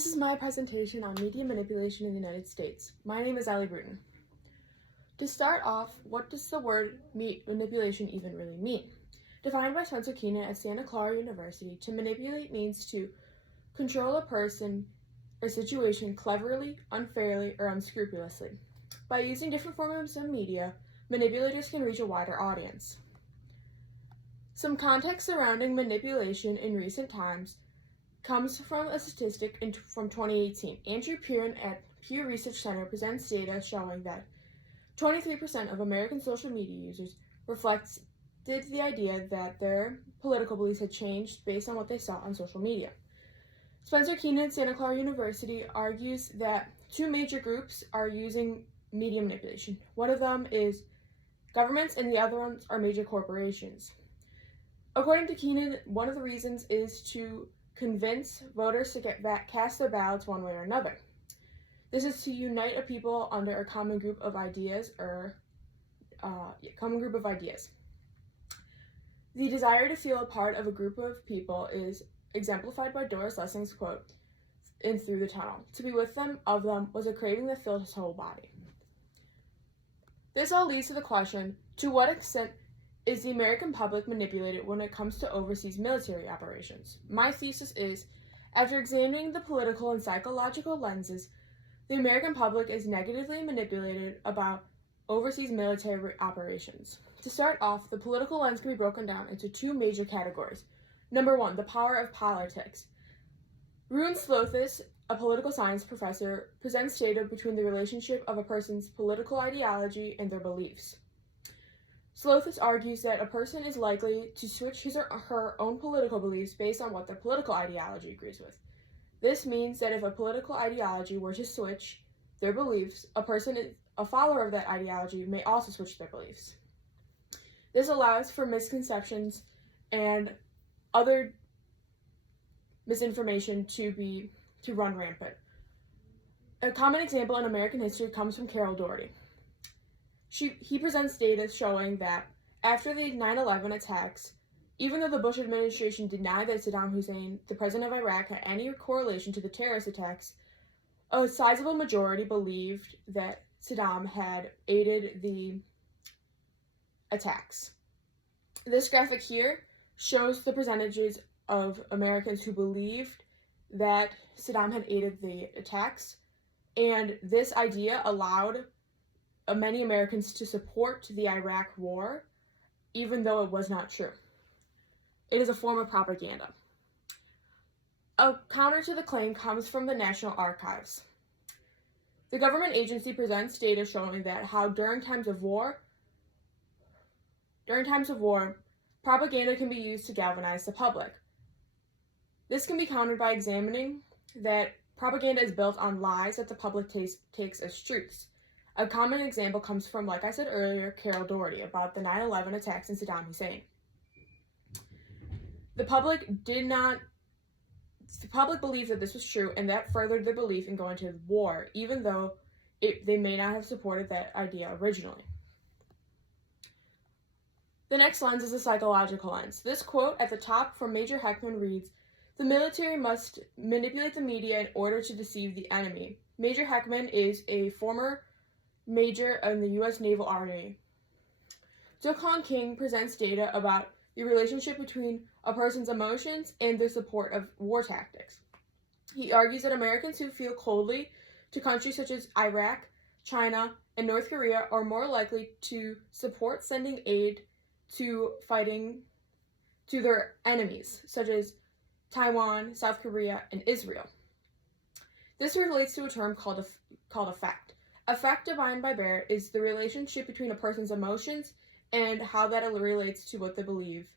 This is my presentation on media manipulation in the United States. My name is Allie Bruton. To start off, what does the word manipulation even really mean? Defined by Spencer Keenan at Santa Clara University, to manipulate means to control a person or situation cleverly, unfairly, or unscrupulously. By using different forms of media, manipulators can reach a wider audience. Some context surrounding manipulation in recent times comes from a statistic from 2018. Andrew Purin at Pew Research Center presents data showing that 23% of American social media users reflected the idea that their political beliefs had changed based on what they saw on social media. Spencer Keenan at Santa Clara University argues that two major groups are using media manipulation. One of them is governments and the other ones are major corporations. According to Keenan, one of the reasons is to convince voters to cast their ballots one way or another. This is to unite a people under a common group of ideas The desire to feel a part of a group of people is exemplified by Doris Lessing's quote in Through the Tunnel. To be with them, of them, was a craving that filled his whole body. This all leads to the question, to what extent is the American public manipulated when it comes to overseas military operations? My thesis is, after examining the political and psychological lenses, the American public is negatively manipulated about overseas military operations. To start off, the political lens can be broken down into two major categories. Number one, the power of politics. Ruin Slothis, a political science professor, presents data between the relationship of a person's political ideology and their beliefs. Slothis argues that a person is likely to switch his or her own political beliefs based on what their political ideology agrees with. This means that if a political ideology were to switch their beliefs, a follower of that ideology may also switch their beliefs. This allows for misconceptions and other misinformation to run rampant. A common example in American history comes from Carol Doherty. He presents data showing that after the 9/11 attacks, even though the Bush administration denied that Saddam Hussein, the president of Iraq, had any correlation to the terrorist attacks, a sizable majority believed that Saddam had aided the attacks. This graphic here shows the percentages of Americans who believed that Saddam had aided the attacks, and this idea allowed many Americans to support the Iraq War, even though it was not true. It is a form of propaganda. A counter to the claim comes from the National Archives. The government agency presents data showing that how during times of war, propaganda can be used to galvanize the public. This can be countered by examining that propaganda is built on lies that the public takes as truths. A common example comes from, like I said earlier, Carol Doherty about the 9/11 attacks and Saddam Hussein. The public believed that this was true, and that furthered their belief in going to war, even though they may not have supported that idea originally. The next lens is a psychological lens. This quote at the top from Major Heckman reads, "The military must manipulate the media in order to deceive the enemy." Major Heckman is a former major in the U.S. Naval Army. Do-Kwon King presents data about the relationship between a person's emotions and their support of war tactics. He argues that Americans who feel coldly to countries such as Iraq, China, and North Korea are more likely to support sending aid to their enemies, such as Taiwan, South Korea, and Israel. This relates to a term called affect. Affect, defined by Barrett, is the relationship between a person's emotions and how that relates to what they believe,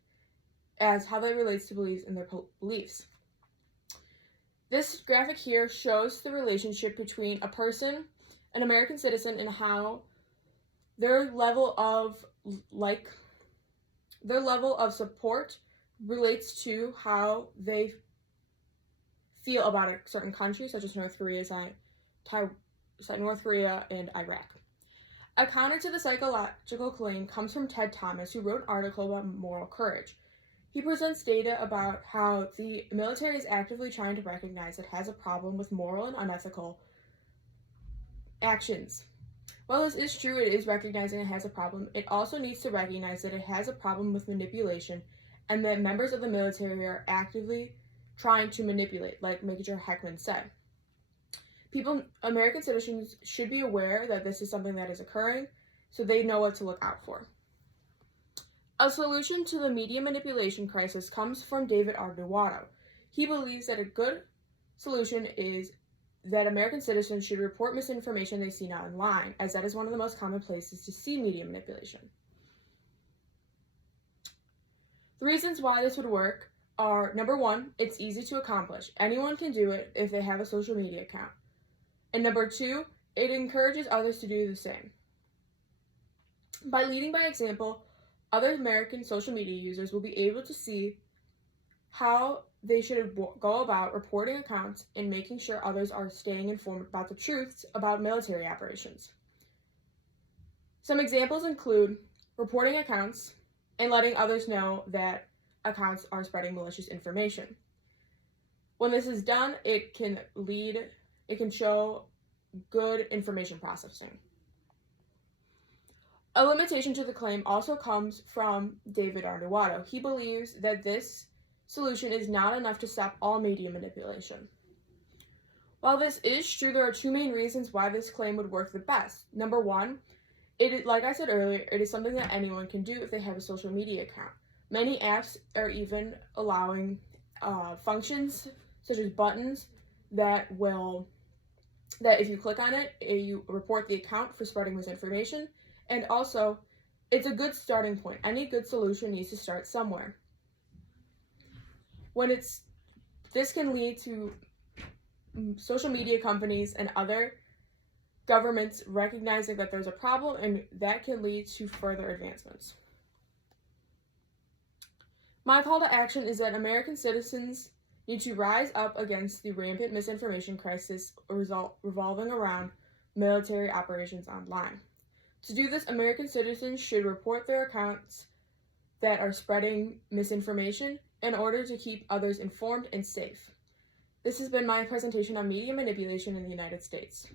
as how that relates to beliefs in their beliefs. This graphic here shows the relationship between a person, an American citizen, and how their level of support relates to how they feel about a certain country, such as North Korea and Iraq. A counter to the psychological claim comes from Ted Thomas, who wrote an article about moral courage. He presents data about how the military is actively trying to recognize it has a problem with moral and unethical actions. While this is true, it is recognizing it has a problem, it also needs to recognize that it has a problem with manipulation and that members of the military are actively trying to manipulate, like Major Heckman said. American citizens should be aware that this is something that is occurring so they know what to look out for. A solution to the media manipulation crisis comes from David Arduato. He believes that a good solution is that American citizens should report misinformation they see online, as that is one of the most common places to see media manipulation. The reasons why this would work are, number one, it's easy to accomplish. Anyone can do it if they have a social media account. And number two, it encourages others to do the same. By leading by example, other American social media users will be able to see how they should go about reporting accounts and making sure others are staying informed about the truths about military operations. Some examples include reporting accounts and letting others know that accounts are spreading malicious information. When this is done, it can show good information processing. A limitation to the claim also comes from David Arduato. He believes that this solution is not enough to stop all media manipulation. While this is true, there are two main reasons why this claim would work the best. Number one, like I said earlier, it is something that anyone can do if they have a social media account. Many apps are even allowing functions such as buttons that if you click on it, you report the account for spreading misinformation. And also, it's a good starting point. Any good solution needs to start somewhere. This can lead to social media companies and other governments recognizing that there's a problem, and that can lead to further advancements. My call to action is that American citizens need to rise up against the rampant misinformation crisis revolving around military operations online. To do this, American citizens should report their accounts that are spreading misinformation in order to keep others informed and safe. This has been my presentation on media manipulation in the United States.